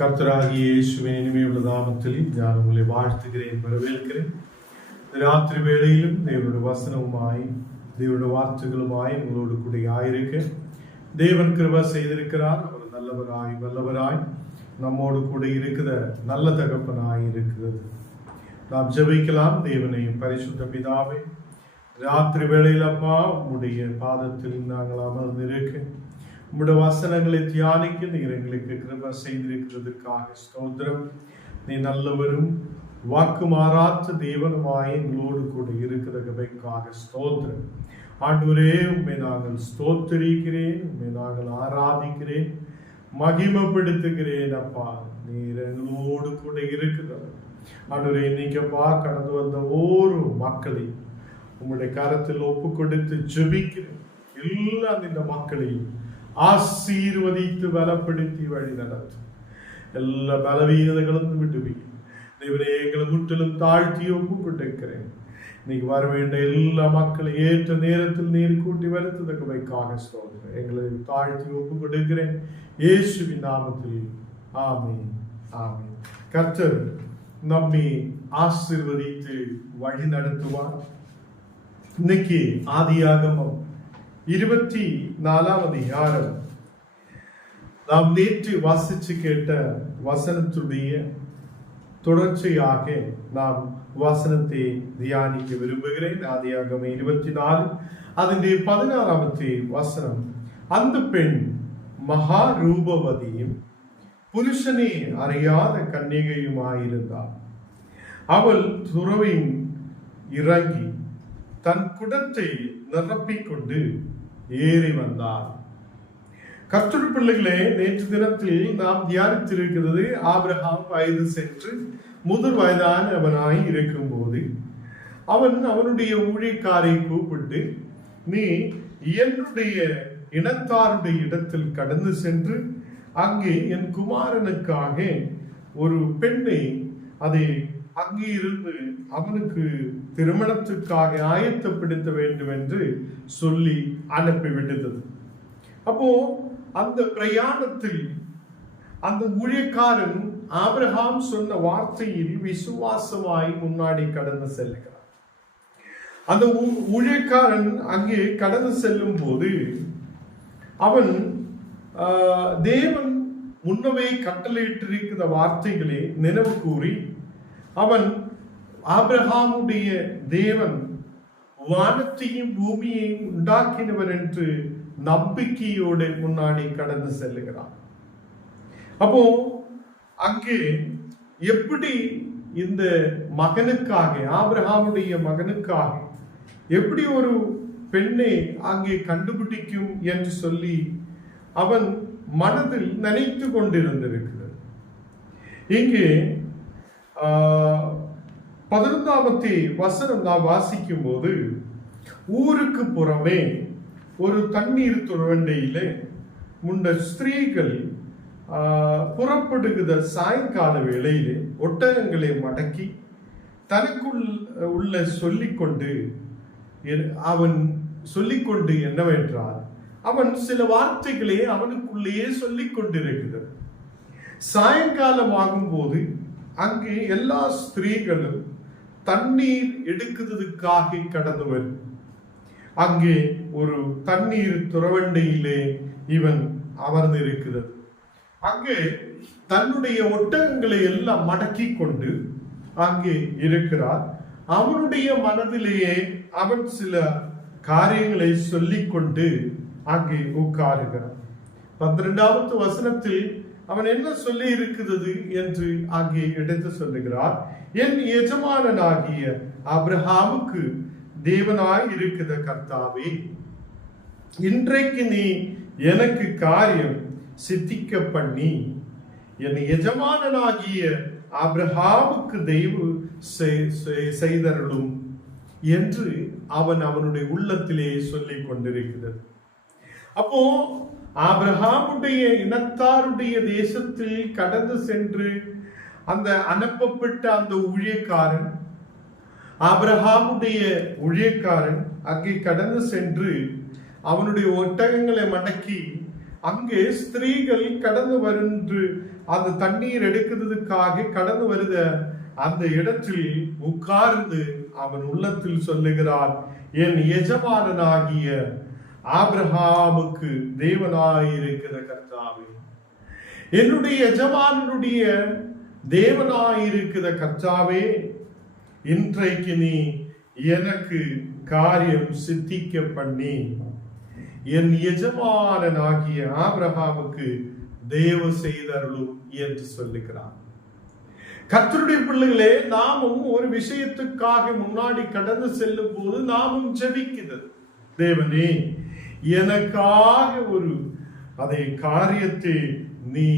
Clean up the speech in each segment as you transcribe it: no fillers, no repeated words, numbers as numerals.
கர்த்தராகிய இயேசுவின் இனிமையுள்ள நாமத்தில் நான் உங்களை வாழ்த்துகிறேன், வரவேற்கிறேன். ராத்திரி வேளையிலும் தேவனுடைய வசனவுமாய் தேவனுடைய வார்த்தைகளுமாய் உங்களோடு கூட ஆயிருக்க தேவன் கிருபை செய்திருக்கிறார். அவர் நல்லவராய் வல்லவராய் நம்மோடு கூட இருக்கிற நல்ல தகப்பனாய் இருக்கிறது. நாம் ஜெபிக்கலாம். தேவனை பரிசுத்த பிதாவே, ராத்திரி வேளையில் அப்பா உம்முடைய பாதத்தில் நாங்கள் அமர்ந்திருக்க உம்முடைய வசனங்களை தியானிக்க நீர் எங்களுக்கு கிருபை செய்திருக்கிறதுக்காக ஸ்தோத்திரம். நீ நல்லவரும் வாக்கு மாறாத்த தேவனுமாய் எங்களோடு கூட இருக்கிற கிருபைக்காக ஸ்தோத்திரம். ஆண்டவரே, உம்மை நாங்கள் ஸ்தோத்திரிக்கிறேன், உம்மை நாங்கள் ஆராதிக்கிறேன், மகிமைப்படுத்துகிறேன். அப்பா நீர் எங்களோடு கூட இருக்கிறது. ஆண்டவரே, இன்னைக்கப்பா கடந்து வந்த ஒவ்வொரு மக்களையும் உம்முடைய கரத்தில் ஒப்பு கொடுத்து ஜெபிக்கிறேன். எல்லா இந்த மக்களையும் ஆசீர்வதித்து பலப்படுத்தி வழி நடத்தும். எல்லா பலவீனங்களும் விடுவீங்க. தேவரே, எங்களை முற்றிலும் தாழ்த்தி ஒப்பு கொடுக்கிறேன். இன்னைக்கு வர வேண்டிய எல்லா மக்களையும் ஏற்ற நேரத்தில் நீர் கூட்டி வருத்ததற்காக ஸ்தோத்திரம். எங்களை தாழ்த்தி ஒப்பு கொடுக்கிறேன் இயேசுவின் நாமத்தில். ஆமென், ஆமென். கர்த்தர் நம்மை ஆசீர்வதித்து வழி நடத்துவார். இன்னைக்கு ஆதியாகமம் 24 அதிகாரம் நாம் நேற்று வாசிச்சு கேட்ட வசனத்துடைய தொடர்ச்சியாக நாம் வசனத்தை தியானிக்க விரும்புகிறேன். ஆதியாகமம் 24 அதனுடைய 16வது வசனம். அந்த பெண் மகா ரூபவதியும் புருஷனே அறியாத கன்னிகையுமாயிருந்தாள். அவள் துறவின் இறங்கி தன் குடத்தை நிரப்பிக்கொண்டு ஏறி வந்தார். கர்த்தருடைய பிள்ளைகளே, நேற்று தினத்தில் நாம் தியானித்திருக்கிறது ஆபிரகாம் வயது சென்று முதிர் வயதானவனாய் இருக்கும் போது அவனுடைய ஊழியக்காரை கூப்பிட்டு, நீ என்னுடைய இனத்தாருடைய இடத்தில் கடந்து சென்று அங்கே என் குமாரனுக்காக ஒரு பெண்ணை அதை அங்கே இருந்து அவனுக்கு திருமணத்துக்காக ஆயத்தப்படுத்த வேண்டும் என்று சொல்லி அனுப்பிவிட்டது. அப்போ அந்த பிரயாணத்தில் அந்த ஊழியக்காரன் ஆபிரகாம் சொன்ன வார்த்தையில் விசுவாசமாய் முன்னாடி கடந்து செல்கிறார். அந்த ஊழியக்காரன் அங்கே கடந்து செல்லும் போது அவன் தேவன் முன்னவே கட்டளையிட்டிருக்கிற வார்த்தைகளை நினைவு கூறி, அவன் ஆபிரகாமுடைய தேவன் வானத்தையும் பூமியையும் உண்டாக்கினவர் என்று நம்பிக்கையோடு முன்னாடி கடந்து செல்லுகிறான். அப்போ அங்கே எப்படி இந்த மகனுக்காக, ஆபிரகாமுடைய மகனுக்காக எப்படி ஒரு பெண்ணை அங்கே கண்டுபிடிக்கும் என்று சொல்லி அவன் மனதில் நினைத்து கொண்டிருந்திருக்கிறது. இங்கே 11வது வசனம் நாம் வாசிக்கும் போது, ஊருக்கு புறமே ஒரு தண்ணீர் துறவண்டையிலே முன்ன ஸ்திரீகள் புறப்படுகிற சாயங்கால வேளையிலே ஒட்டகங்களை மடக்கி தனக்குள் உள்ள சொல்லிக்கொண்டு என்னவென்றால் அவன் சில வார்த்தைகளே அவனுக்குள்ளேயே சொல்லிக் கொண்டிருக்கிறது. சாயங்காலம் ஆகும் போது அங்கே எல்லா ஸ்திரீகளும் தண்ணீர் எடுக்கிறதுக்காக கடந்து வரும். அங்கே ஒரு தண்ணீர் துறவண்டையிலே இவன் அமர்ந்து இருக்கிறது. அங்கே தன்னுடைய ஒட்டகங்களை எல்லாம் மடக்கி கொண்டு அங்கே இருக்கிறார். அவனுடைய மனதிலேயே அவன் சில காரியங்களை சொல்லிக் கொண்டு அங்கே உட்காருகிறான். 12வது வசனத்தில் அவன் என்ன சொல்லி இருக்கிறது என்று அங்கே எடுத்து சொல்லுகிறார். என் எஜமானனாகிய ஆபிரகாமுக்கு தேவனாய் இருக்கிற கர்த்தாவே, இன்றைக்கு நீ எனக்கு காரியம் சித்திக்க பண்ணி என் எஜமானனாகிய ஆபிரகாமுக்கு தெய்வ செய்தருளும் என்று அவனுடைய உள்ளத்திலே சொல்லிக் கொண்டிருக்கிறது. அப்போ ஆபிரகாமுடைய இனத்தாருடைய தேசத்தில் கடந்து சென்று அந்த அனுப்பப்பட்ட அந்த ஊழியக்காரன், ஆபிரகாமுடைய ஊழியக்காரன் அங்கே கடந்து சென்று அவனுடைய ஒட்டகங்களை மடக்கி அங்கே ஸ்திரீகள் கடந்து வந்து அந்த தண்ணீர் எடுக்கிறதுக்காக கடந்து வருத அந்த இடத்தில் உட்கார்ந்து அவன் உள்ளத்தில் சொல்லுகிறான், என் எஜமானனாகிய ஆபிரகாமுக்கு தேவனாயிருக்கிற கர்த்தாவே, என்னுடைய எஜமானனுடைய தேவனாயிருக்கிற கர்த்தாவே, இன்றைக்கு நீ எனக்கு காரியம் சித்திக்க பண்ணி என் எஜமானனாகிய ஆபிரகாமுக்கு தேவ செய்தருளும் என்று சொல்லுகிறார். கர்த்தருடைய பிள்ளைகளே, நாமும் ஒரு விஷயத்துக்காக முன்னாடி கடந்து செல்லும் போது நாமும் ஜெபிக்கிறது, தேவனே எனக்காக ஒரு அதை காரியத்தை நீ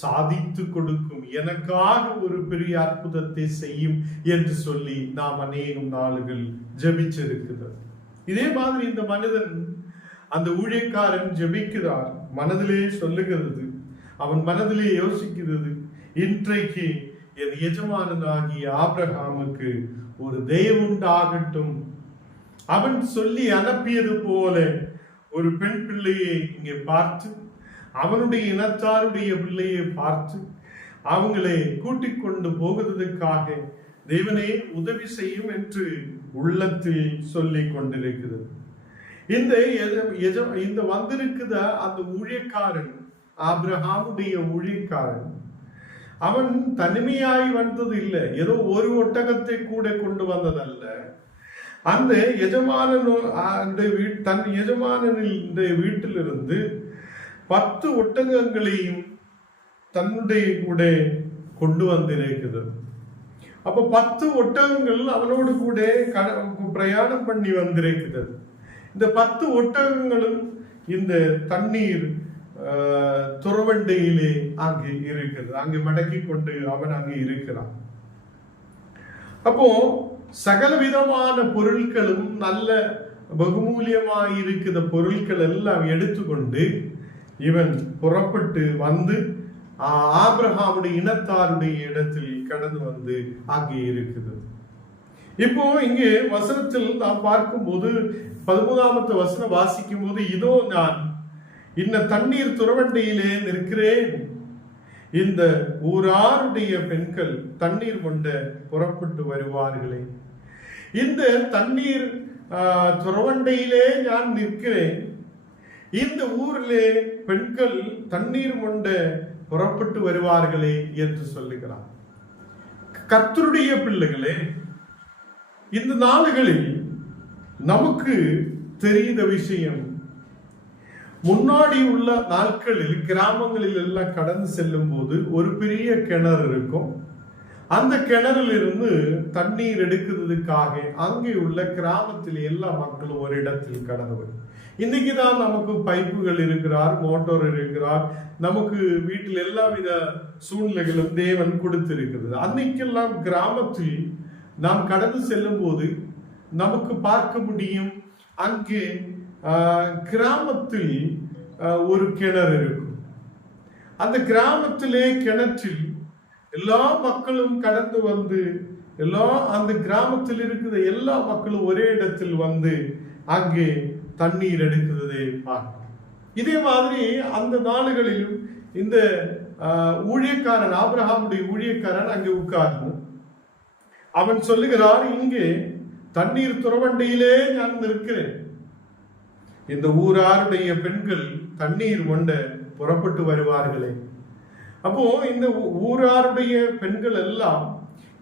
சாதித்து கொடுக்கும், எனக்காக ஒரு பெரிய அற்புதத்தை செய்யும் என்று சொல்லி நாம் அநேகம் நாளுகள் ஜெபிச்சிருக்கிறது. இதே மாதிரி இந்த மனிதன், அந்த ஊழியக்காரன் ஜெபிக்கிறார், மனதிலே சொல்லுகிறது, அவன் மனதிலே யோசிக்கிறது, இன்றைக்கு என் எஜமானனாகிய ஆபிரகாமுக்கு ஒரு தெய்வமுண்டாகட்டும். அவன் சொல்லி அனுப்பியது போல ஒரு பெண் பிள்ளையை இங்கே பார்த்து, அவனுடைய இனத்தாருடைய பிள்ளையை பார்த்து அவங்களை கூட்டிக் கொண்டு போகிறதுக்காக தேவனே உதவி செய்யும் என்று உள்ளத்தில் சொல்லிக் கொண்டிருக்கிறது. இந்த வந்திருக்கிற அந்த ஊழியக்காரன், ஆபிரகாமுடைய ஊழியக்காரன், அவன் தனிமையாய் வந்தது இல்லை, ஏதோ ஒரு ஒட்டகத்தை கூட கொண்டு வந்ததல்ல. அந்த தன் எஜமானனுடைய வீட்டிலிருந்து 10 ஒட்டகங்களையும் தன்னுடைய கூட கொண்டு வந்திருக்கிறது. அப்ப 10 ஒட்டகங்கள் அவனோடு கூட பிரயாணம் பண்ணி வந்திருக்கிறது. இந்த 10 ஒட்டகங்களும் இந்த தண்ணீர் துறவண்டையிலே அங்கே இருக்கிறது, அங்கே மடக்கி கொண்டு அவன் அங்கே இருக்கிறான். அப்போ சகல விதமான பொருட்களும் நல்ல பகுமூலியமாயிருக்கிற பொருட்கள் எல்லாம் எடுத்துக்கொண்டு இவன் புறப்பட்டு வந்து ஆபிரகாமுடைய இனத்தாருடைய இடத்தில் கடந்து வந்து அங்கே இருக்குது. இப்போ இங்கே வசனத்தில் நாம் பார்க்கும்போது 13வது வசனம் வாசிக்கும் போது, இதோ நான் இந்த தண்ணீர் துறவண்டையிலே நிற்கிறேன், இந்த ஊராருடைய பெண்கள் தண்ணீர் கொண்ட புறப்பட்டு வருவார்களே. இந்த தண்ணீர் துறவண்டையிலே நான் நிற்கிறேன், இந்த ஊரிலே பெண்கள் தண்ணீர் கொண்ட புறப்பட்டு வருவார்களே என்று சொல்லுகிறார். கர்த்தருடைய பிள்ளைகளே, இந்த நாளுகளில் நமக்கு தெரிந்த விஷயம், முன்னாடி உள்ள நாட்களில் கிராமங்களில் எல்லாம் கடந்து செல்லும் போது ஒரு பெரிய கிணறு இருக்கும். அந்த கிணறில் இருந்து தண்ணீர் எடுக்கிறதுக்காக அங்கே உள்ள கிராமத்தில் எல்லா மக்களும் ஒரு இடத்தில் கடந்து வரும். இன்னைக்கு தான் நமக்கு பைப்புகள் இருக்கிறார், மோட்டார் இருக்கிறார், நமக்கு வீட்டில் எல்லா வித சூழ்நிலைகளும் தேவன் கொடுத்திருக்கிறது. அன்னைக்கெல்லாம் கிராமத்தில் நாம் கடந்து செல்லும் போது நமக்கு பார்க்க முடியும், அங்கே கிராமத்தில் ஒரு கிணறு இருக்கும். அந்த கிராமத்திலே கிணற்றில் எல்லா மக்களும் கடந்து வந்து அந்த கிராமத்தில் இருக்கிற எல்லா மக்களும் ஒரே இடத்தில் வந்து அங்கே தண்ணீர் எடுக்கிறதை பார்க்கும். இதே மாதிரி அந்த நாடுகளிலும் இந்த ஊழியக்காரன், ஆபிரகாமுடைய ஊழியக்காரன் அங்கே உட்கார்ந்து அவன் சொல்லுகிறார், இங்கே தண்ணீர் துறவண்டையிலே நான் இருக்கிறேன், இந்த ஊராருடைய பெண்கள் தண்ணீர் கொண்ட புறப்பட்டு வருவார்களே. அப்போ இந்த ஊராருடைய பெண்கள் எல்லாம்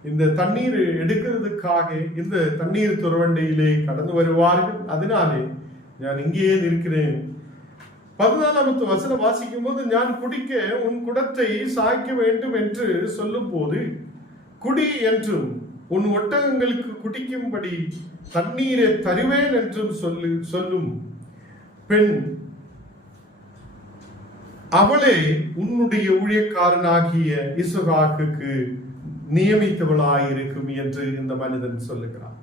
இந்த தண்ணீர் எடுக்கிறதுக்காக இந்த தண்ணீர் துறவண்டையிலே கடந்து வருவார்கள், அதனாலே நான் இங்கேயே இருக்கிறேன். 14வது வசனம் வாசிக்கும் போது, நான் குடிக்க உன் குடத்தை சாய்க்க வேண்டும் என்று சொல்லும் போது, குடி என்றும் உன் ஒட்டகங்களுக்கு குடிக்கும்படி தண்ணீரை தருவேன் என்றும் சொல்லும் பெண் அவளே உன்னுடைய ஊழியக்காரனாகிய இசுகாக்கு நியமித்தவளாயிருக்கும் என்று இந்த மனிதன் சொல்லுகிறார்.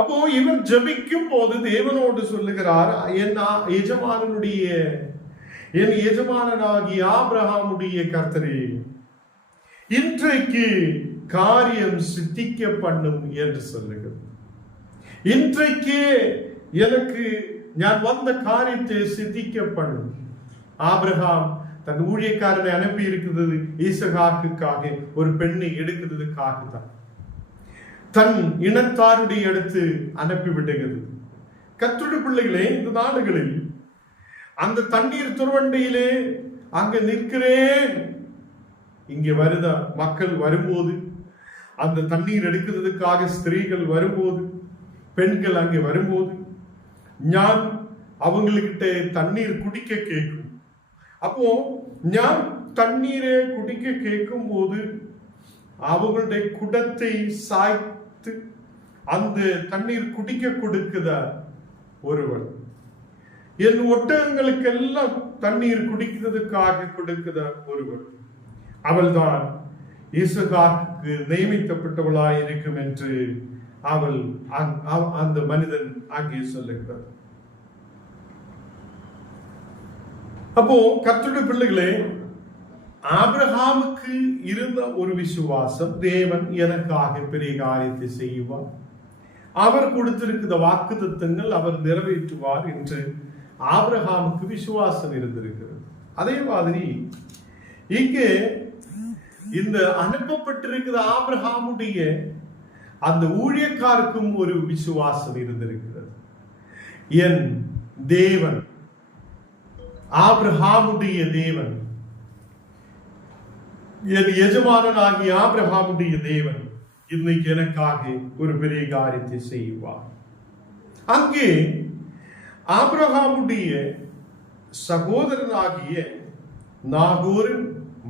அப்போ இவன் ஜெபிக்கும் போது தேவனோடு சொல்லுகிறார், என் எஜமானனாகிய ஆபிரகாமுடைய கர்த்தரே, இன்றைக்கு காரியம் சித்திக்க பண்ணும் என்று சொல்லுகிறது. இன்றைக்கு எனக்கு நான் வந்த காரியத்தை சித்திக்க பண்ணும். ஆபிரகாம் தன் ஊழியக்காரனை அனுப்பி இருக்கிறது ஈசகாக்குக்காக, ஒரு பெண்ணை எடுக்கிறதுக்காக தான். தன் இனத்தாருடைய எடுத்து அனுப்பி விடுகிறது. கர்த்தருடைய பிள்ளைகளே, இந்த நாடுகளில் அந்த தண்ணீர் துறவண்டியிலே அங்க நிற்கிறேன், இங்கே வருத மக்கள் வரும்போது, அந்த தண்ணீர் எடுக்கிறதுக்காக ஸ்திரீகள் வரும்போது, பெண்கள் அங்கே வரும்போது, ஞான் அவங்ககிட்ட தண்ணீர் குடிக்க கேட்கும். அப்போ ஞான் தண்ணீரை குடிக்க கேட்கும் போது அவங்களுடைய குடத்தை சாய்த்து அந்த தண்ணீர் குடிக்க கொடுக்குத ஒருவன். என் ஒட்டகங்களுக்கெல்லாம் தண்ணீர் குடிக்கிறதுக்காக கொடுக்குத ஒருவன். அவள்தான் ஈசகாக்கு நியமிக்கப்பட்டவளாய் இருக்கும் என்று அவள் அந்த மனிதன் அங்கே சொல்லுகிறார். அப்போ கர்த்தருடைய பிள்ளைகளே, ஆபிரகாமுக்கு இருந்த ஒரு விசுவாசம், தேவன் எனக்காக பெரிய காரியத்தை செய்வார், அவர் கொடுத்திருக்கிற வாக்குத்தத்தங்கள் அவர் நிறைவேற்றுவார் என்று ஆபிரகாமுக்கு விசுவாசம் இருந்திருக்கிறது. அதே மாதிரி இங்கே இந்த அனுப்பப்பட்டிருக்கிற ஆபிரகாமுடைய அந்த ஊழியக்காருக்கும் ஒரு விசுவாசம் இருந்திருக்கிறது. என் தேவன், ஆபிரகாமுடைய தேவன், என் எஜமானனாகிய ஆபிரகாமுடைய தேவன் இன்னைக்கு எனக்காக ஒரு பெரிய காரியத்தை செய்வார். அங்கே ஆபிரகாமுடைய சகோதரனாகிய நாகோரின்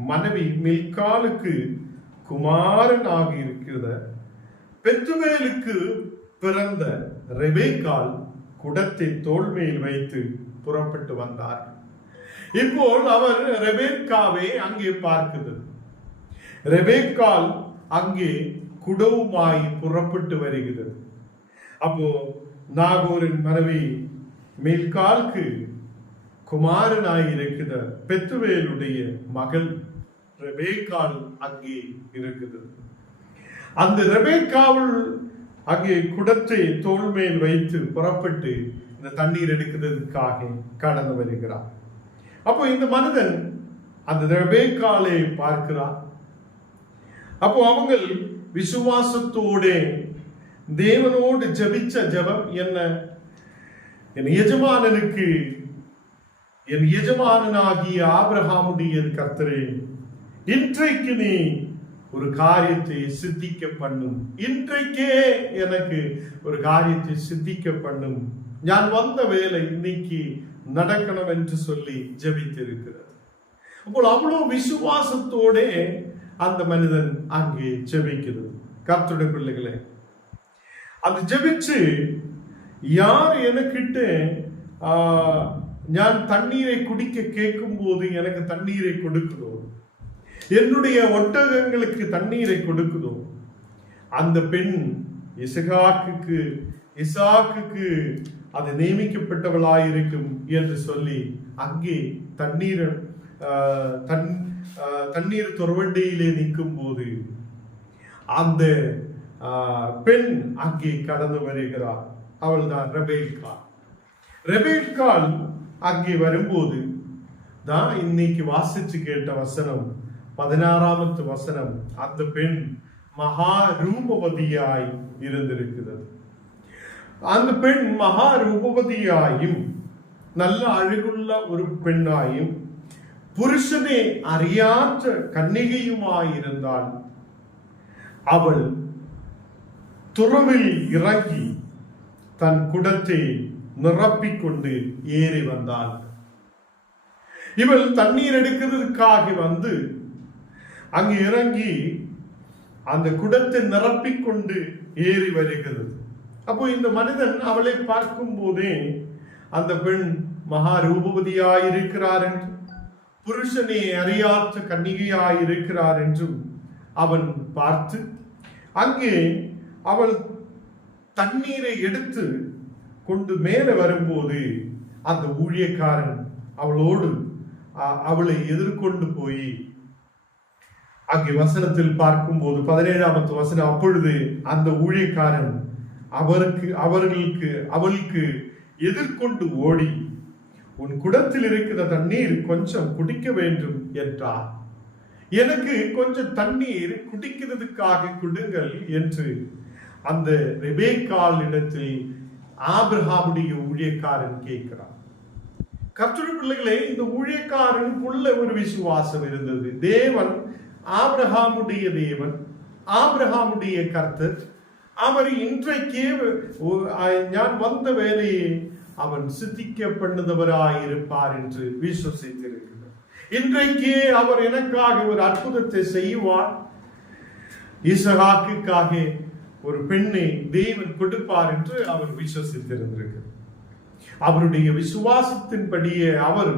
மனைவி மில்காலுக்கு குமாரனாக இருக்கிறத பெத்துவேலுக்கு பிறந்த ரெபேக்காள் குடத்தை தோள் மேல் வைத்து புறப்பட்டு வந்தார். இப்போ அவர் ரெபேக்காவை அங்கே பார்க்குது. ரெபேக்காள் அங்கே குடவுமாய் புறப்பட்டு வருகிறது. அப்போ நாகோரின் மனைவி மில்காலுக்கு குமாரனாய் இருக்கிற பெத்துவேலுடைய மகள் ரெபேக்காள் அங்கே இருக்குது. அந்த ரெபேக்காள் அங்கே குடத்தை தோள் மேல் வைத்து புறப்பட்டு இந்த தண்ணீர் எடுக்கிறதுக்காக கடந்து வருகிறார். அப்போ இந்த மனிதன் அந்த ரெபேக்காளை பார்க்கிறார். அப்போ அவங்க விசுவாசத்தோட தேவனோடு ஜபிச்ச ஜபம் என்ன? என் எஜமானனுக்கு, என் எஜமானனாகிய ஆபிரகாமுடைய கர்த்தரே, இன்றைக்கு நீ ஒரு காரியத்தை சித்திக்க பண்ணும், இன்றைக்கே எனக்கு ஒரு காரியத்தை சித்திக்க பண்ணும், நான் வந்த வேலை இன்னைக்கு நடக்கணும் என்று சொல்லி ஜெபித்திருக்கிறார். அப்போ அவ்வளவு விசுவாசத்தோட அந்த மனிதன் அங்கே ஜெபிக்கிறது. கர்த்தருடைய பிள்ளைகளே, அது ஜெபிச்சு யார் எனக்கிட்ட நான் தண்ணீரை குடிக்க கேட்கும் போது எனக்கு தண்ணீரை கொடுக்குதோ, என்னுடைய ஒட்டகங்களுக்கு தண்ணீரை கொடுக்குதோ, அந்த பெண் இசாக்குக்கு அது நியமிக்கப்பட்டவளாயிருக்கும் என்று சொல்லி அங்கே தண்ணீர் துறவண்டியிலே நிற்கும் போது அந்த பெண் அங்கே கடந்து வருகிறார். அவள் தான் ரெபேக்காள். ரெபேக்காள் அங்கே வரும்போது தான் இன்னைக்கு வாசிச்சு கேட்ட வசனம் 16வது வசனம், அந்த பெண் மகா ரூபவதியாய் இருந்திருக்கிறது. அந்த பெண் மகா ரூபவதியாயும் நல்ல அழகுள்ள ஒரு பெண்ணாயும் புருஷனே அறியாற்ற கன்னிகையுமாயிருந்தாள். அவள் துறவில் இறங்கி தன் குடத்தை நிரப்பிக்கொண்டு ஏறி வந்தாள். இவள் தண்ணீர் எடுக்கிறதுக்காக வந்து அங்கு இறங்கி அந்த குடத்தை நிரப்பிக்கொண்டு ஏறி வருகிறது. அப்போ இந்த மனிதன் அவளை பார்க்கும் போதே அந்த பெண் மகா ரூபவதியாயிருக்கிறார் என்றும் புருஷனே அறியாற்ற கன்னிகையாயிருக்கிறார் என்றும் அவன் பார்த்து அங்கே அவள் தண்ணீரை எடுத்து கொண்டு மேலே வரும்போது அந்த ஊழியக்காரன் அவளோடு அவளை எதிர்கொண்டு போய் அங்கே வசனத்தில் பார்க்கும் போது 17வது வசனம், அப்பொழுது அந்த ஊழியக்காரன் அவளுக்கு எதிர்கொண்டு ஓடி உன் குடத்தில் இருக்கிற தண்ணீர் கொஞ்சம் குடிக்க வேண்டும் என்றார். எனக்கு கொஞ்சம் தண்ணீர் குடிக்கிறதுக்காக கொடுங்கள் என்று அந்த ரெபேக்காள் இடத்தில் ஆபிரகாமுடைய ஊழியக்காரன் கேட்கிறார். கர்த்தருடைய பிள்ளைகளே, இந்த ஊழியக்காரனுக்குள்ள ஒரு விசுவாசம் இருந்தது. தேவன் ஆபிரகாமுடைய தேவன், ஆபிரகாமுடைய கர்த்தர். அவர் இன்றைக்கே நான் வந்த வேலையை அவன் சித்திக்க பண்ணுதவராயிருப்பார் என்று விசுவசித்திருக்கிறார். இன்றைக்கே அவர் எனக்காக ஒரு அற்புதத்தை செய்வார். ஈசாக்குக்காக ஒரு பெண்ணை தேவன் கொடுப்பார் என்று அவர் விசுவசித்திருந்திருக்கிறார். அவருடைய விசுவாசத்தின்படியே அவர்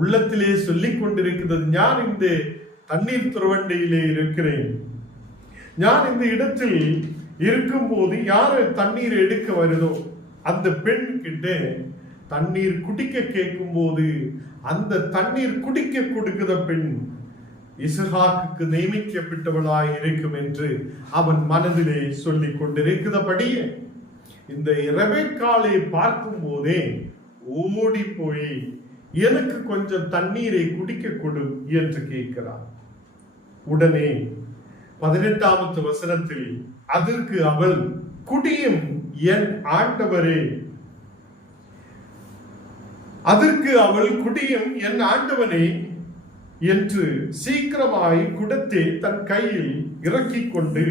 உள்ளத்திலே சொல்லிக் கொண்டிருக்கிறது, நான் இந்த தண்ணீர் துறவண்டையிலே இருக்கிறேன். நான் இந்த இடத்தில் இருக்கும் போது யார் தண்ணீர் எடுக்க வருதோ அந்த பெண் கிட்ட தண்ணீர் குடிக்க கேட்கும் போது அந்த தண்ணீர் குடிக்க கொடுக்கிற பெண் இஸ்ஹாக்குக்கு நியமிக்கப்பட்டவளாய் இருக்கும் என்று அவன் மனதிலே சொல்லிக் கொண்டிருக்கிறபடியே இந்த ரெபெக்காளை பார்க்கும் போதே ஓடி போய் எனக்கு கொஞ்சம் தண்ணீரை குடிக்க கொடு என்று கேட்கிறார். உடனே 18வது வசனத்தில் அதற்கு அவள், குடியும் என் ஆண்டவரே, அதற்கு அவள் குடியும் என் ஆண்டவனே என்று சீக்கிரமாய் குடத்தை தன் கையில் இறக்கிக் கொண்டு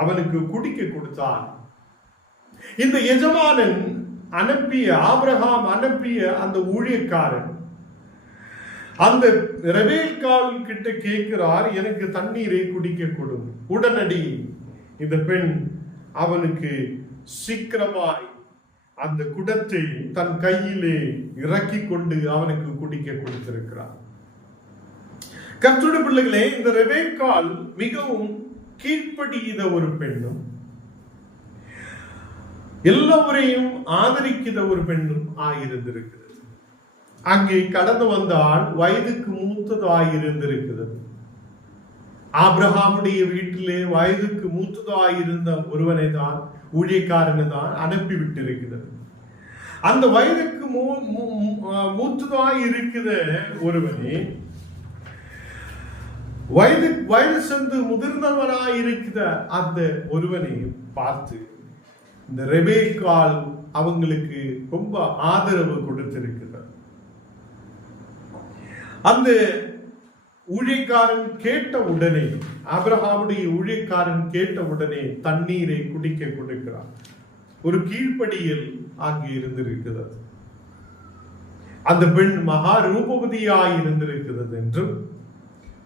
அவனுக்கு குடிக்க கொடுத்தான். இந்த எஜமானன் அனுப்பிய, ஆபிரகாம் அனுப்பிய அந்த ஊழியக்காரன் அந்த ரெபேக்காள் கிட்ட கேட்கிறார், எனக்கு தண்ணீரை குடிக்க கொடு. உடனடி இந்த பெண் அவனுக்கு சீக்கிரமாய் அந்த குடத்தை தன் கையிலே இறக்கி கொண்டு அவனுக்கு குடிக்க கொடுத்திருக்கிறார். கர்த்தருடைய பிள்ளைகளே, இந்த ரெபேக்காள் மிகவும் கீழ்ப்படிகிற ஒரு பெண்ணும் எல்லோரையும் ஆதரிக்கிற ஒரு பெண்ணும் ஆயிருந்திருக்கிறது. அங்கே கடந்து வந்தால் வயதுக்கு மூத்ததாயிருந்திருக்கிறது. ஆபிரகாமுடைய வீட்டிலே வயதுக்கு மூத்ததாயிருந்த ஒருவனை தான், ஊழியக்காரனை தான் அனுப்பிவிட்டிருக்கிறது. அந்த வயதுக்கு மூத்ததாயிருக்கிற ஒருவனே வயது சென்று முதிர்ந்தவராயிருக்கிற அந்த ஒருவனை பார்த்து இந்த ரெபேக்காள் அவங்களுக்கு ரொம்ப ஆதரவு கொடுத்திருக்கிறார். அந்த ஊழியக்காரன் கேட்ட உடனே, ஆபிரகாமுடைய ஊழியக்காரன் கேட்ட உடனே தண்ணீரை குடிக்க கொடுக்கிறார். ஒரு கீழ்ப்படியில் அங்கே இருந்திருக்கிறது. அந்த பெண் மகா ரூபவதியாய் இருந்திருக்கிறது என்றும்,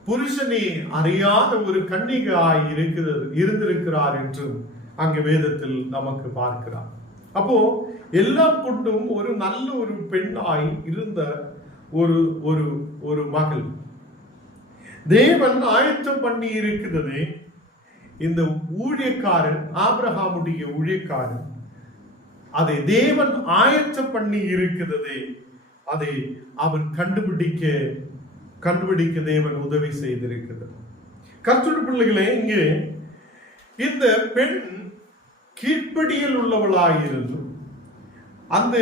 புருஷனை அறியாத ஒரு கன்னிகையாய் இருந்திருக்கிறார் என்றும் அங்கு வேதத்தில் நமக்கு பார்க்கிறார். அப்போ எல்லாம் கொண்டும் ஒரு நல்ல ஒரு பெண்ணாய் இருந்த ஒரு ஒரு ஒரு மகள் தேவன் ஆயத்தம் பண்ணி இருக்கிறதே. இந்த ஊழியக்காரன், ஆபிரகாமுடைய ஊழியக்காரன், அதை தேவன் ஆயத்தம் பண்ணி இருக்கிறதே, அதை அவன் கண்டுபிடிக்க தேவன் உதவி செய்திருக்கிறது. கர்த்தருடைய பிள்ளைகளே, இங்கே இந்த பெண் கீழ்ப்படியில் உள்ளவளாயிருந்து அந்த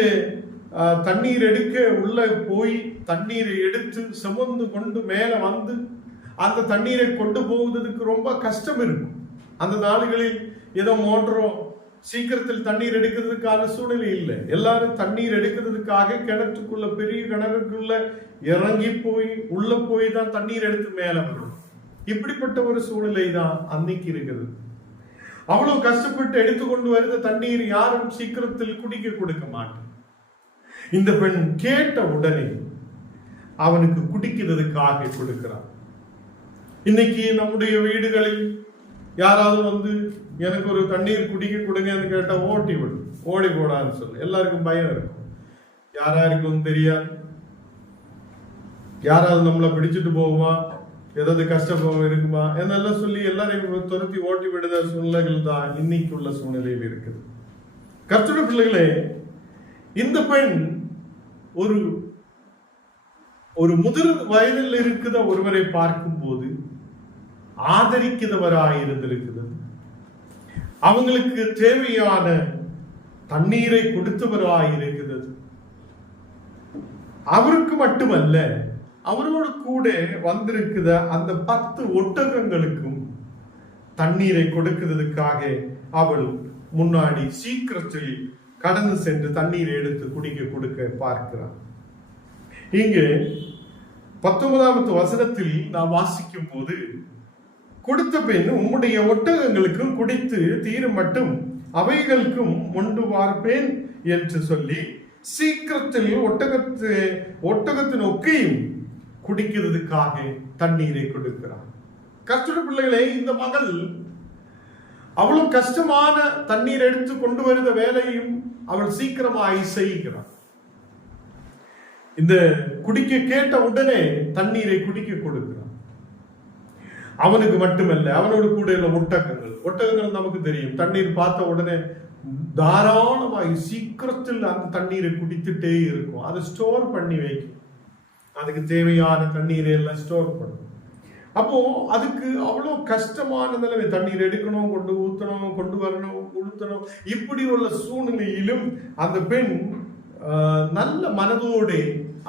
தண்ணீர் எடுக்க உள்ள போய் தண்ணீரை எடுத்து சுமந்து கொண்டு மேல வந்து அந்த தண்ணீரை கொண்டு போவதற்கு ரொம்ப கஷ்டம் இருக்கும். அந்த நாடுகளில் ஏதோ மோட்டரோ சீக்கிரத்தில் தண்ணீர் எடுக்கிறதுக்கான சூழ்நிலை இல்லை. எல்லாரும் தண்ணீர் எடுக்கிறதுக்காக கிணற்றுக்குள்ள, பெரிய கிணறுக்குள்ள இறங்கி போய் உள்ள போய் தான் தண்ணீர் எடுத்து மேல வரும். இப்படிப்பட்ட ஒரு சூழ்நிலை தான் அன்னைக்கு இருக்கிறது. அவ்வளவு கஷ்டப்பட்டு எடுத்துக்கொண்டு வருத தண்ணீர் யாரும் சீக்கிரத்தில் குடிக்க கொடுக்க மாட்டார். இந்த பெண் கேட்ட உடனே அவனுக்கு குடிக்கிறதுக்காக கொடுக்கிறார். இன்னைக்கு நம்முடைய வீடுகளில் யாராவது வந்து எனக்கு ஒரு தண்ணீர் குடிக்க கொடுங்கன்னு கேட்டா ஓட்டி விடும், ஓடி போடான்னு சொல்லு. எல்லாருக்கும் பயம் இருக்கும். யாராருக்கும் தெரியாது, யாராவது நம்மளை பிடிச்சிட்டு போகுமா, ஏதாவது கஷ்டம் இருக்குமா என்னெல்லாம் சொல்லி எல்லாரையும் துரத்தி ஓட்டி விடுத சூழ்நிலைகள் தான் இன்னைக்கு உள்ள சூழ்நிலையில் இருக்குது. கர்த்தருடைய பிள்ளைகளே, இந்த பெண் ஒரு ஒரு முதிர் வயதில் இருக்கிற ஒருவரை பார்க்கும் போது ஆதரிக்கிறவராயிருந்திருக்கிறது. அவங்களுக்கு தேவையான தண்ணீரை கொடுத்தவராயிருக்கிறது. அவருக்கு மட்டுமல்ல, அவரோடு கூட வந்திருக்கிற அந்த 10 ஒட்டகங்களுக்கும் தண்ணீரை கொடுக்கிறதுக்காக அவள் முன்னாடி சீக்கிரத்தில் கடந்து சென்று தண்ணீரை எடுத்து குடிக்க கொடுக்க பார்க்கிறார். இங்கு 19வது வசனத்தில் நாம் வாசிக்கும் போது, கொடுத்த பெண் உம்முடைய ஒட்டகங்களுக்கும் குடித்து தீரும் மட்டும் அவைகளுக்கும் மொண்டு வார்ப்பேன் என்று சொல்லி சீக்கிரத்தில் ஒட்டகத்தின் ஒக்கையும் குடிக்கிறதுக்காக தண்ணீரை கொடுக்கிறார். கர்த்தருடைய பிள்ளைகளே, இந்த மகள் அவ்வளவு கஷ்டமான தண்ணீர் எடுத்து கொண்டு வருத வேலையும் அவள் சீக்கிரமாய் செய்கிறார். இந்த குடிக்க கேட்ட உடனே தண்ணீரை குடிக்க கொடுக்கிறார். அவனுக்கு மட்டுமல்ல, அவனோடு கூட உள்ள ஒட்டகங்கள் நமக்கு தெரியும், தண்ணீர் பார்த்த உடனே தாராளமாய் சீக்கிரத்தில் அந்த தண்ணீரை குடித்துட்டே இருக்கும். அதை ஸ்டோர் பண்ணி வைக்கும். அதுக்கு தேவையான தண்ணீரை எல்லாம் ஸ்டோர் பண்ணும். அப்போ அதுக்கு அவ்வளோ கஷ்டமான நிலைமை, தண்ணீர் எடுக்கணும், கொண்டு ஊத்தணும், கொண்டு வரணும், உளுத்தணும். இப்படி உள்ள சூழ்நிலையிலும் அந்த பெண் நல்ல மனதோடு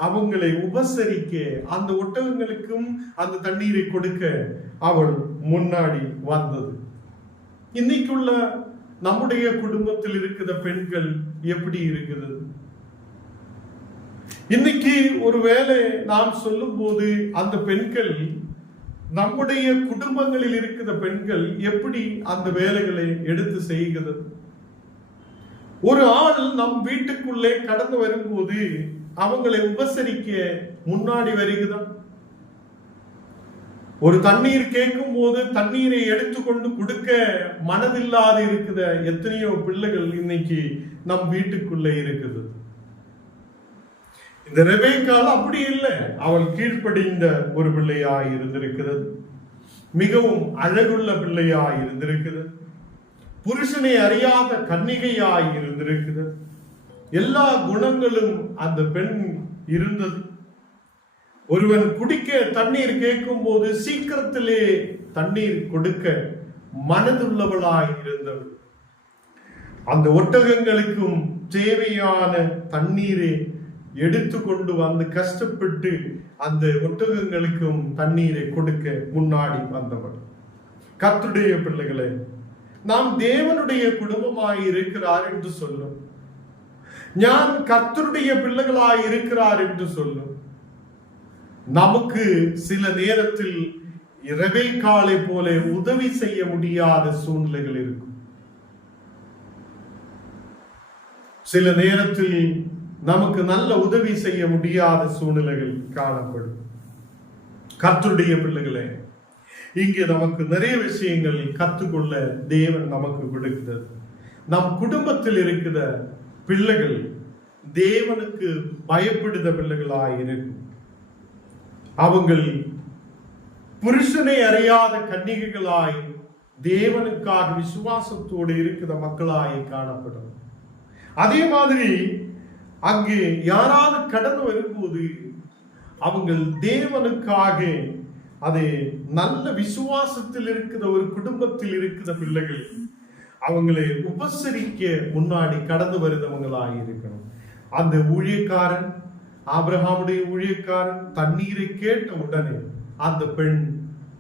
அவங்களை உபசரிக்க, அந்த ஒட்டகங்களுக்கும் அந்த தண்ணீரை கொடுக்க அவள் முன்னாடி வந்தது. இன்னைக்குள்ள நம்முடைய குடும்பத்தில் இருக்கிற பெண்கள் எப்படி இருக்கிறது? இன்னைக்கு ஒருவேளை நாம் சொல்லும் போது அந்த பெண்கள், நம்முடைய குடும்பங்களில் இருக்கிற பெண்கள் எப்படி அந்த வேலைகளை எடுத்து செய்கிறது? ஒரு ஆள் நம் வீட்டுக்குள்ளே கடந்து வரும்போது அவங்களை உபசரிக்க முன்னாடி வருகிறான். ஒரு தண்ணீர் கேட்கும் போது தண்ணீரை எடுத்துக்கொண்டு கொடுக்க மனதில்லாது இருக்கிற எத்தனையோ பிள்ளைகள் இன்னைக்கு நம் வீட்டுக்குள்ளே இருக்குது. இந்த ரெபேக்காள் அப்படி இல்லை. அவள் கீழ்ப்படிந்த ஒரு பிள்ளையாய் இருந்திருக்கிறது. மிகவும் அழகுள்ள பிள்ளையாய் இருந்திருக்கிறது. புருஷனை அறியாத கன்னிகையாய் இருந்திருக்கிறது. எல்லா குணங்களும் அந்த பெண் இருந்தது. ஒருவன் குடிக்க தண்ணீர் கேட்கும் போது சீக்கிரத்திலே தண்ணீர் கொடுக்க மனதுள்ளவளாய் இருந்தவள். அந்த ஒட்டகங்களுக்கும் தேவையான தண்ணீரை எடுத்து கொண்டு வந்து கஷ்டப்பட்டு அந்த ஒட்டகங்களுக்கும் தண்ணீரை கொடுக்க முன்னாடி வந்தவள். கர்த்தருடைய பிள்ளைகளே, நாம் தேவனுடைய குடும்பமாய் இருக்கிறார் என்று சொல்லும், ஞான் கர்த்தருடைய பிள்ளைகளாய் இருக்கிறார் என்று சொல்லும். நமக்கு சில நேரத்தில் ரெபேக்காளை போல உதவி செய்ய முடியாத சூழ்நிலைகள் இருக்கும். சில நேரத்தில் நமக்கு நல்ல உதவி செய்ய முடியாத சூழ்நிலைகள் காணப்படும். கர்த்தருடைய பிள்ளைகளே, இங்கே நமக்கு நிறைய விஷயங்கள் கற்றுக்கொள்ள தேவன் நமக்கு கொடுக்கிறது. நம் குடும்பத்தில் இருக்கிற பிள்ளைகள் தேவனுக்கு பயப்படுத பிள்ளைகளாய் இருக்கும். அவங்கள் புருஷனை அறியாத கன்னிகைகளாய் தேவனுக்காக விசுவாசத்தோடு இருக்கிற மக்களாய் காணப்படும். அதே மாதிரி அங்கே யாராவது கடந்து வரும்போது அவங்கள் தேவனுக்காக, அதே நல்ல விசுவாசத்தில் இருக்கிற ஒரு குடும்பத்தில் இருக்கிற பிள்ளைகள் அவங்களை உபசரிக்க முன்னாடி கடந்து வருதவங்களாய் இருக்கணும். அந்த ஊழியக்காரன், ஆபிரகாமுடைய ஊழியக்காரன் தண்ணீரை கேட்ட உடனே அந்த பெண்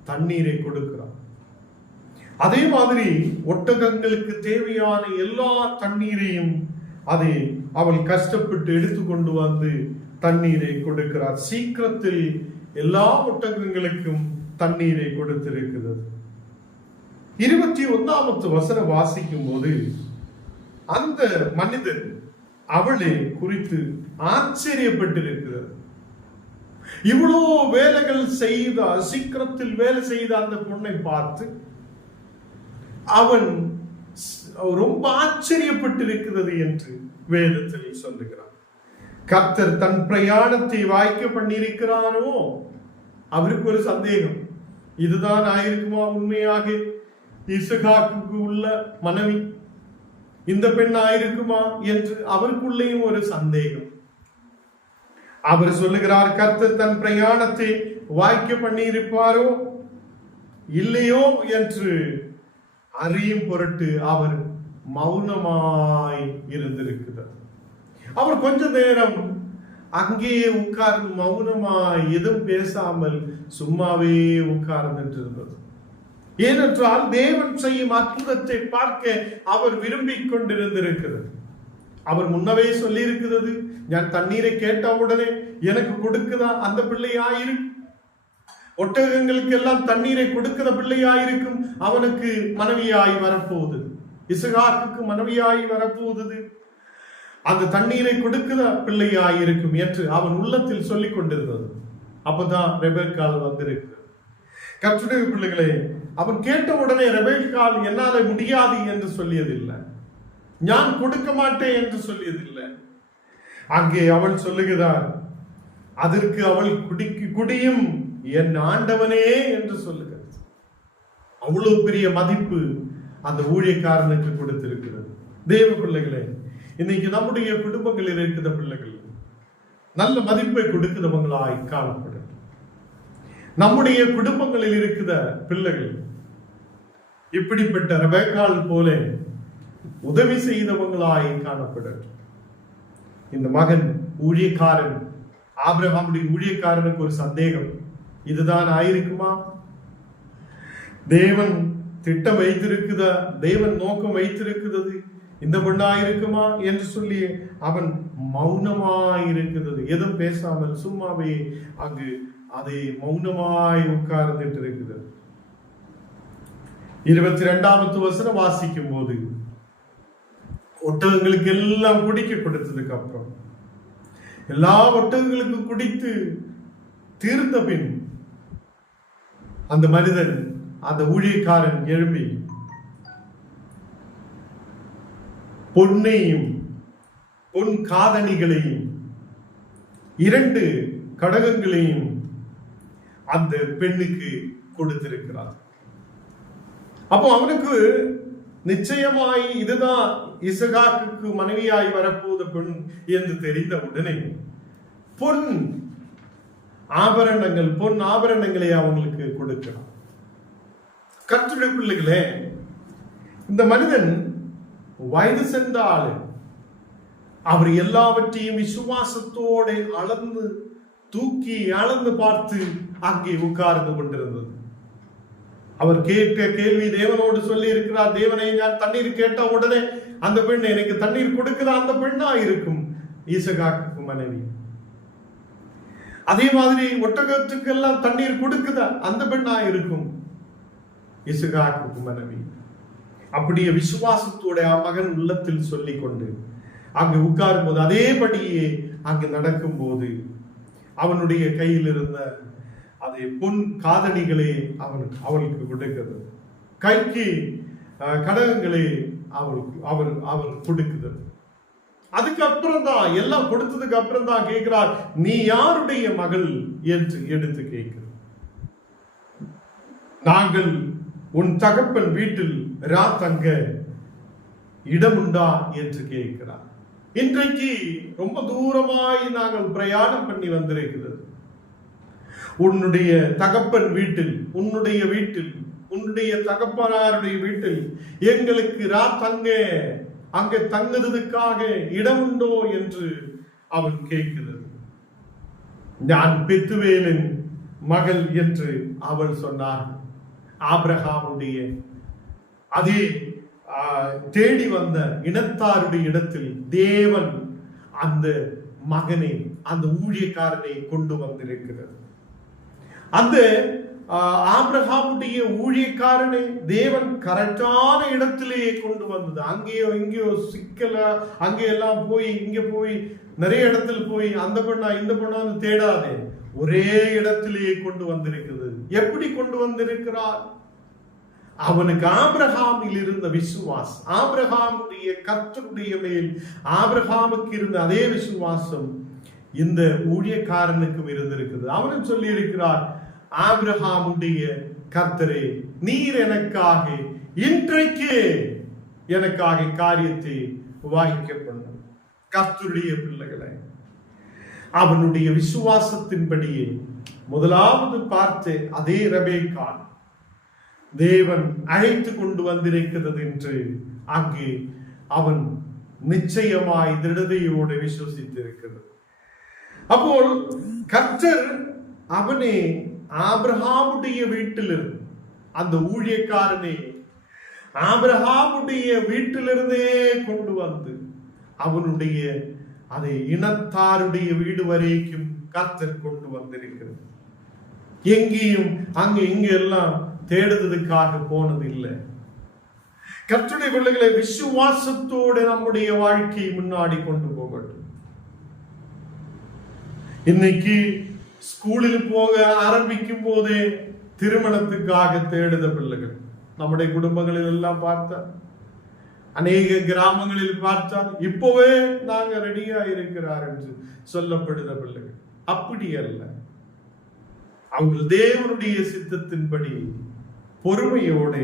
தண்ணீரை கொடுக்கிறார். அதே மாதிரி ஒட்டகங்களுக்கு தேவையான எல்லா தண்ணீரையும் அதை அவள் கஷ்டப்பட்டு எடுத்துக்கொண்டு வந்து தண்ணீரை கொடுக்கிறார். சீக்கிரத்தில் எல்லா ஒட்டகங்களுக்கும் தண்ணீரை கொடுத்திருக்கிறது. 21வது வசனம் வாசிக்கும் போது அந்த மனிதன் அவளை குறித்து ஆச்சரியப்பட்டிருக்கிறது. இவ்வளோ வேலைகள் செய்த, சீக்கிரத்தில் வேலை செய்த அந்த பொண்ணை பார்த்து அவன் ரொம்ப ஆச்சரியப்பட்டிருக்கிறது என்று வேதத்தில் சொல்லுகிறான். கர்த்தர் தன் பிரயாணத்தை வாய்க்க பண்ணியிருக்கிறானோ? அவருக்கு ஒரு சந்தேகம், இதுதான் ஆயிருக்குமா உண்மையாக இசகாக்கு உள்ள மனைவி, இந்த பெண் ஆயிருக்குமா என்று அவருக்குள்ளேயும் ஒரு சந்தேகம். அவர் சொல்லுகிறார், கர்த்தர் தன் பிரயாணத்தை வாய்க்க பண்ணி இருப்பாரோ இல்லையோ என்று அறியும் பொருட்டு அவர் மௌனமாய் இருந்திருக்கிறார். அவர் கொஞ்ச நேரம் அங்கேயே உட்கார்ந்து மௌனமாய் எதுவும் பேசாமல் சும்மாவே உட்கார்ந்துட்டு இருந்தது. ஏனென்றால் தேவன் செய்யும் அற்புதத்தை பார்க்க அவர் விரும்பிக் கொண்டிருந்திருக்கிறது. அவர் முன்னவே சொல்லி இருக்கிறது, நான் தண்ணீரை கேட்டவுடனே எனக்கு கொடுக்குதா அந்த பிள்ளையாயிருக்கும், ஒட்டகங்களுக்கு எல்லாம் தண்ணீரை கொடுக்கிற பிள்ளையாயிருக்கும், அவனுக்கு மனைவியாய் வரப்போகுது, இசகாக்கு மனைவியாய் வரப்போகுது, அந்த தண்ணீரை கொடுக்கிற பிள்ளையாயிருக்கும் என்று அவன் உள்ளத்தில் சொல்லிக் கொண்டிருந்தது. அப்பதான் ரெபெக்காள் வந்திருக்கு. கர்த்தருடைய பிள்ளைகளே, அவன் கேட்ட உடனே ரெபெக்காள் என்னால முடியாது என்று சொல்லியதில்லை, நான் கொடுக்க மாட்டேன் என்று சொல்லியதில்லை. அங்கே அவள் சொல்லுகிறார், அதற்கு அவள் குடியும் என் ஆண்டவனே என்று சொல்லுகிறார். அவ்வளவு பெரிய மதிப்பு அந்த ஊழியக்காரனுக்கு கொடுத்திருக்கிறது. தேவ பிள்ளைகளே, இன்னைக்கு நம்முடைய குடும்பங்களில் இருக்கிற பிள்ளைகள் நல்ல மதிப்பை கொடுக்கிறவங்களாய் காணப்படும். நம்முடைய குடும்பங்களில் இருக்கிற பிள்ளைகள் இப்படிப்பட்ட ரெபெக்காள் போல உதவி செய்தவங்களாய் காணப்படும். இந்த மகன் ஊழியக்காரன், ஆபிரகாமுடைய ஊழியக்காரனுக்கு ஒரு சந்தேகம், இதுதான் ஆயிருக்குமா? தேவன் திட்டம் வைத்திருக்குதா, தேவன் நோக்கம் வைத்திருக்கிறது, இந்த பெண்ணாயிருக்குமா என்று சொல்லி அவன் மௌனமாயிருக்கிறது, எதுவும் பேசாமல் சும்மாவே அங்கு அதை மௌனமாய் உட்கார்ந்துட்டு இருக்குது. 22வது வசனம் வாசிக்கும் போது, ஒட்டகங்களுக்கு எல்லாம் குடிக்க கொடுத்ததுக்கு அப்புறம் எல்லா ஒட்டகங்களுக்கும் குடித்து தீர்ந்த பின் அந்த மனிதன், அந்த ஊழியக்காரன் எழும்பி பொன்னையும் பொன் காதணிகளையும் 2 கடகங்களையும் அந்த பெண்ணுக்கு கொடுத்திருக்கிறார். அப்போ அவனுக்கு நிச்சயமாய் இதுதான் இசகாக்கு மனைவியாய் வரப்போத பெண் என்று தெரிந்த உடனே பொன் ஆபரணங்களை அவங்களுக்கு கொடுக்கிறார். கர்த்தருடைய பிள்ளைகளே, இந்த மனிதன் வயது சென்ற ஆளு, அவர் எல்லாவற்றையும் விசுவாசத்தோட அளந்து பார்த்து அங்கே உட்கார்ந்து கொண்டிருந்தது. அவர் கேட்ட கேள்வி தேவனோடு சொல்லி இருக்கிறார், தேவனை நான் தண்ணீர் கேட்ட உடனே அந்த பெண் எனக்கு தண்ணீர் கொடுக்கிற அந்த பெண்ணா இருக்கும் ஈசகாக்கு மனைவி. அதே மாதிரி ஒட்டகத்துக்கு எல்லாம் தண்ணீர் கொடுக்குத அந்த பெண்ணா இருக்கும் ஈசகாக்கு மனைவி. அப்படியே விசுவாசத்தோட மகன் உள்ளத்தில் சொல்லிக் கொண்டு அங்கு உட்காரும் போது, அதேபடியே அங்கு நடக்கும் போது அவனுடைய கையில் இருந்த அதை பொன் காதணிகளே அவளுக்கு கொடுக்கிறது, கைக்கு கடகங்களே அவர் கொடுக்குது. அதுக்கப்புறம் தான் எல்லாம் கொடுத்ததுக்கு அப்புறம் தான் கேட்கிறார், நீ யாருடைய மகள் என்று எடுத்து கேட்கிறார். நாங்கள் உன் தகப்பன் வீட்டில் தங்க இடம் உண்டா என்று கேட்கிறார். இன்றைக்கு ரொம்ப தூரமாய் நாங்கள் பிரயாணம் பண்ணி வந்திருக்கிறது, உன்னுடைய தகப்பன் வீட்டில், உன்னுடைய தகப்பனாருடைய வீட்டில் எங்களுக்கு தங்க அங்கே தங்குறதுக்காக இடம் உண்டோ என்று அவன் கேட்கிறது. நான் பெத்துவேலின் மகள் என்று அவள் சொன்னார். ஆபிரகாமுடைய அதே தேடி வந்த இனத்தாருடைய இடத்தில் தேவன் அந்த மகனை, அந்த ஊழியக்காரனை கொண்டு வந்திருக்கிறது. அந்த ஆபிரகாமுடைய ஊழியக்காரனை தேவன் கரெக்டான இடத்திலேயே கொண்டு வந்தது. அங்கேயோ இங்கேயோ சிக்கல, அங்கே எல்லாம் போய் இங்க போய் நிறைய இடத்துல போய் அந்த பெண்ணா இந்த பெண்ணான்னு தேடாதே, ஒரே இடத்திலேயே கொண்டு வந்திருக்கிறது. எப்படி கொண்டு வந்திருக்கிறார்? அவனுக்கு ஆபிரகாமில் இருந்த விசுவாசம், ஆபிரகாமுடைய கர்த்தருடைய மேல் ஆபிரகாமுக்கு இருந்த அதே விசுவாசம் இந்த ஊழியக்காரனுக்கும் இருந்திருக்கிறது. அவனும் சொல்லி இருக்கிறார், ஆபிரகாமுடைய கர்த்தரே, நீர் எனக்காக இன்றைக்கு எனக்காக காரியத்தை வாய்க்க பண்ணும். கர்த்தருடைய பிள்ளைகளை, அவனுடைய விசுவாசத்தின்படியே முதலாவது பார்த்து அதே ரெபெக்காள் தேவன் அழைத்து கொண்டு வந்திருக்கிறது என்று அங்கே அவன் நிச்சயமாய் திருடதையோடு விசுவசித்திருக்கிறது. അപ്പോൾ கர்த்தர் அவனை ஆபிரகாமுடைய வீட்டிலிருந்து, அந்த ஊழியக்காரனை ஆபிரகாமுடைய வீட்டிலிருந்தே கொண்டு வந்து அவனுடைய அதை இனத்தாருடைய வீடு வரைக்கும் கர்த்தர் கொண்டு வந்திருக்கிறது. எங்கேயும் அங்க இங்க எல்லாம் தேடுறதுக்காக போனது இல்லை. கர்த்தருடைய பிள்ளைகளை, விசுவாசத்தோடு நம்முடைய வாழ்க்கையை முன்னாடி கொண்டு போகட்டும். இன்னைக்கு ஸ்கூலில் போக ஆரம்பிக்கும் போதே திருமணத்துக்காக தேடுத பிள்ளைகள் நம்முடைய குடும்பங்களில் எல்லாம் பார்த்தா, அநேக கிராமங்களில் பார்த்தால் இப்பவே நாங்க ரெடியா இருக்கிறார் என்று சொல்லப்படுத பிள்ளைகள். அப்படி அல்ல. அவங்க தேவனுடைய சித்தத்தின்படி பொறுமையோடு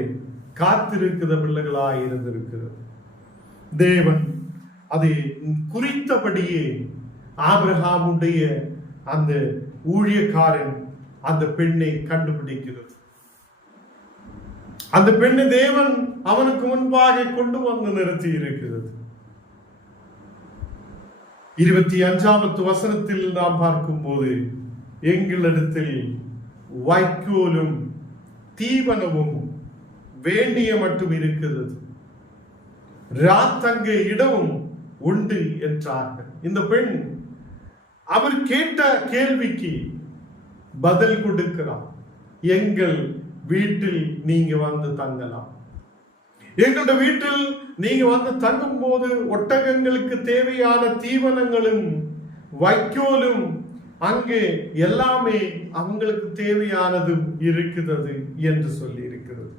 காத்திருக்கிற பிள்ளைகளாய் இருந்திருக்கிறது. தேவன் அதை குறித்தபடியே ஆபிரகாமுடைய அந்த ஊழியக்காரன் அந்த பெண்ணை கண்டுபிடிக்கிறது. அந்த பெண்ணை தேவன் அவனுக்கு முன்பாக கொண்டு வந்து நிறுத்தி இருக்கிறது. 25வது வசனத்தில் நாம் பார்க்கும் போது, எங்களிடத்தில் வைக்கோலும் தீவனமும் வேண்டிய மட்டும் இருக்கிறது, ராத்தங்க இடமும் உண்டு என்றார்கள். இந்த பெண் அவர் கேட்ட கேள்விக்கு பதில் கொடுக்கிறார். எங்கள் வீட்டில் நீங்க வந்து தங்கலாம். எங்களுடைய வீட்டில் நீங்க வந்து தங்கும் போது ஒட்டகங்களுக்கு தேவையான தீவனங்களும் வைக்கோலும் அங்கே எல்லாமே அவங்களுக்கு தேவையானதும் இருக்கிறது என்று சொல்லி இருக்கிறது.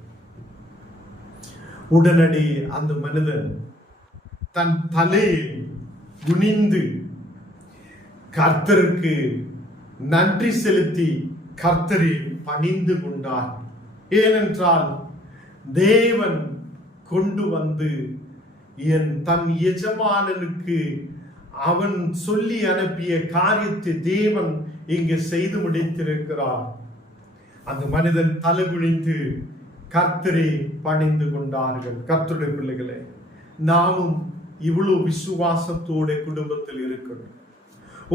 உடனடி அந்த மனிதன் தன் தலையை குனிந்து கர்த்தருக்கு நன்றி செலுத்தி கர்த்தரை பணிந்து கொண்டார். ஏனென்றால் தேவன் கொண்டு வந்து தன் எஜமானனுக்கு அவன் சொல்லி அனுப்பிய காரியத்தை தேவன் இங்கு செய்து முடித்திருக்கிறார். அந்த மனிதன் தலை குனிந்து கர்த்தரை பணிந்து கொண்டார்கள். கர்த்தருடைய பிள்ளைகளே, நாமும் இவ்வளவு விசுவாசத்தோட குடும்பத்தில் இருக்கணும்.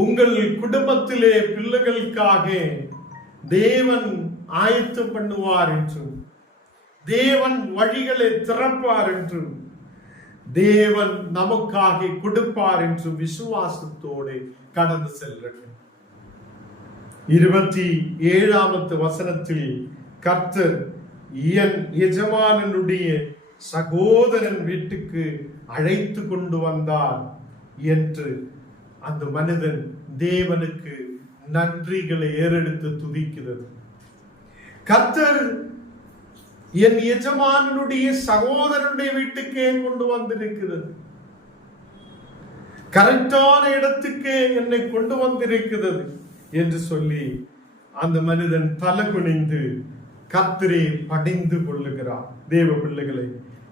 உங்கள் குடும்பத்திலே பிள்ளைகளுக்காக தேவன் ஆயத்தம் பண்ணுவார் என்றும், தேவன் வழிகளை திறப்பார் என்றும், தேவன் நமக்காக கொடுப்பார் என்றும் விசுவாசத்தோடு கடந்து செல்லுங்கள். 27வது வசனத்தில் கர்த்தர் என் எஜமானனுடைய சகோதரன் வீட்டுக்கு அழைத்து கொண்டு வந்தார் என்று அந்த மனிதன் தேவனுக்கு நன்றிகளை ஏறெடுத்து துதிக்கிறது. கர்த்தர் என் எஜமானனுடைய சகோதரனுடைய வீட்டுக்கே கொண்டு வந்திருக்கிறது, கரெக்டான இடத்துக்கே என்னை கொண்டு வந்திருக்கிறது என்று சொல்லி அந்த மனிதன் தலை குனிந்து கர்த்தரை பணிந்து கொள்ளுகிறார். தேவ பிள்ளைகளை,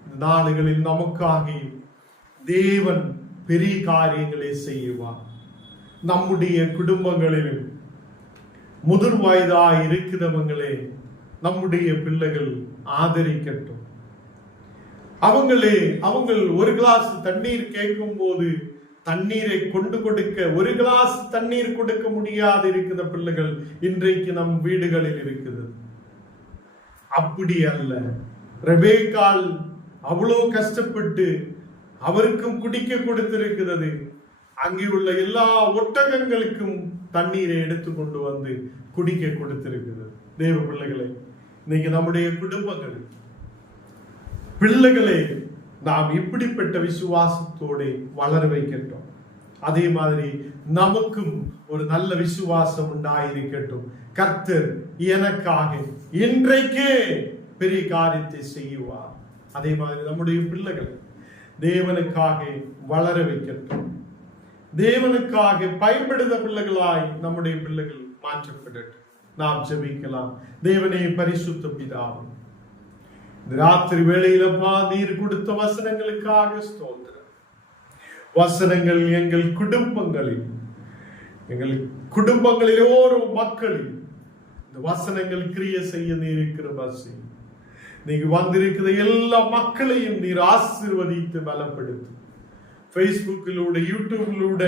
இந்த நாடுகளில் நமக்காக தேவன் பெரிய காரியங்களை செய்வார். நம்முடைய குடும்பங்களிலும் முதிர் வயதாய் இருக்கிறவங்களே நம்முடைய பிள்ளைகள் ஆதரிக்கட்டும். அவங்க ஒரு கிளாஸ் தண்ணீர் கேட்கும் போது தண்ணீரை கொண்டு கொடுக்க, ஒரு கிளாஸ் தண்ணீர் கொடுக்க முடியாது இருக்கிற பிள்ளைகள் இன்றைக்கு நம் வீடுகளில் இருக்குது. அப்படி அல்ல. ரெபேக்காள் அவ்வளோ கஷ்டப்பட்டு அவருக்கும் குடிக்க கொடுத்திருக்கிறது. அங்கே உள்ள எல்லா ஒட்டகங்களுக்கும் தண்ணீரை எடுத்து கொண்டு வந்து குடிக்க கொடுத்திருக்கிறது. தேவ பிள்ளைகளை, இன்னைக்கு நம்முடைய குடும்பங்கள் பிள்ளைகளை நாம் இப்படிப்பட்ட விசுவாசத்தோடு வளர வைக்கட்டும். அதே மாதிரி நமக்கும் ஒரு நல்ல விசுவாசம் உண்டாயிருக்கட்டும். கர்த்தர் எனக்காக இன்றைக்கே பெரிய காரியத்தை செய்வார். அதே மாதிரி நம்முடைய பிள்ளைகள் தேவனுக்காக வளர வைக்கட்டும். தேவனுக்காக பயன்படுத்த பிள்ளைகளாய் நம்முடைய பிள்ளைகள் மாற்றப்படட்டும். நாம் ஜெபிக்கலாம். தேவனே, பரிசுத்த பிதாவே, இந்த ராத்திரி வேளையிலப்பா நீர் கொடுத்த வசனங்களுக்காக ஸ்தோத்திரம். வசனங்கள் எங்கள் குடும்பங்களில் ஓரோ மக்களில் இந்த வசனங்கள் கிரியை செய்ய நீர் கிருபை. நீங்க வந்திருக்கிற எல்லா மக்களையும் நீர் ஆசீர்வதித்து பலப்படுத்து. ஃபேஸ்புக்கிலூட, யூடியூபிலூட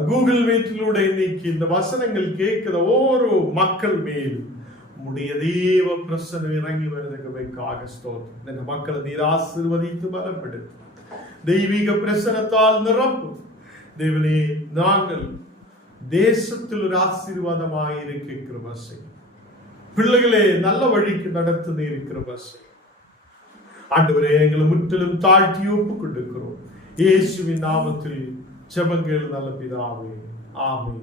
கூகுள் மீட்டிலூടെ இன்னைக்கு இந்த வசனங்கள் கேட்கிற ஒவ்வொரு மக்கள் மேலும் உம்முடைய தேவ பிரசன்னம் இறங்கி வருவதற்காக ஸ்தோத்திரம். இந்த மக்களை நீர் ஆசீர்வதித்து பலப்படுத்து, தெய்வீக பிரசனத்தால் நிரப்பும். தேவனே, நாங்கள் தேசத்தில் ஒரு ஆசீர்வாதமாக இருக்கிற வசை பிள்ளைகளே நல்ல வழிக்கு நடத்து இருக்கிற வசை ஆண்டவரே, எங்களை முற்றிலும் தாழ்த்தி ஒப்புக் கொடுக்கிறோம். இயேசுவின் நாமத்தில் ஜெபங்கள் நல்ல பிதாவே, ஆமென்.